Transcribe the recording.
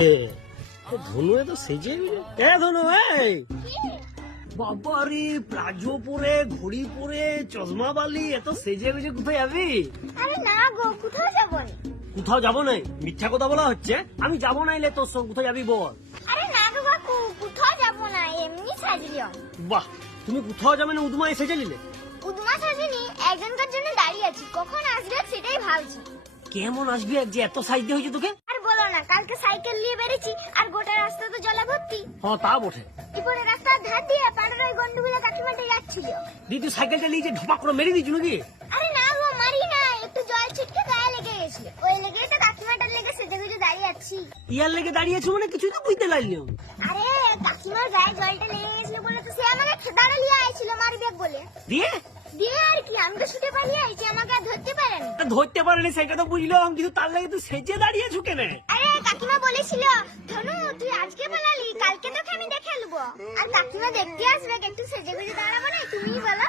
ধনু তো সেজে ধনু বাবারে প্লাজো পরে ঘড়ি পরে চশমা বালি এত সেজে গুজে কোথায় যাবি? আরে না গো, কোথাও যাবো না। কোথাও যাবো নাই? মিথ্যা কথা বলা হচ্ছে। আমি যাবো নাইলে তোর সঙ্গে কোথায় যাবি বল? আরে না গো কাকু, কোথাও যাবো না, এমনি সাজলিও। বাহ, তুমি কোথাও যাবে না, উদুমায় সেজে নিলে? উদমা সাজিনি, একজনকার জন্য দাঁড়িয়ে আছি, কখন আসবে সেটাই ভাবছি। কেমন আসবি এক যে এত সাইজে হয়েছে তোকে? আর বলো না, কালকে সাইকেল নিয়ে বেরিয়েছি আর গোটা রাস্তা তো জলে ভর্তি। হ্যাঁ তা বটে। এরপরে রাস্তার ধার দিয়ে পাড়ার ওই গন্ডগুলো কাকিমাটা যাচ্ছিল। দিদি সাইকেলটা নিয়ে যে ঢপাক করে মেরে দিচ্ছ নাকি? আরে না গো, মারি না, একটু জল ছিটকে গায়ে লেগে গেছিল, ওই লেগে তো কাকিমাটার লেগে সেজে গুজে দাঁড়িয়ে আছি। ইয়ার লেগে দাঁড়িয়েছো মানে কিছুই তো বুঝতে লাগলো। আরে কাকিমার গায়ে জলটা লেগে গেছিল বলে তো সে আমাকে খেদাড়ে নিয়ে আইছিল মারবে বলে। দিয়ে দিয়ে আর কি, আমি তো ছুটে পালিয়ে আইছি, আমাকে আর ধরতে পারেনি। তা ধরতে পারেনি সেটা তো বুঝলাম, কিন্তু তার লাগে তুই সেজে দাঁড়িয়েছো কেন? আরে কাকিমা বলেছিল, ধনু তুই আজকে পালালি, কালকে তোকে আমি দেখে নেবো। আর কাকিমা দেখতে আসবে, একটু সেজে গুজে দাঁড়াবো না, তুমিই বলো।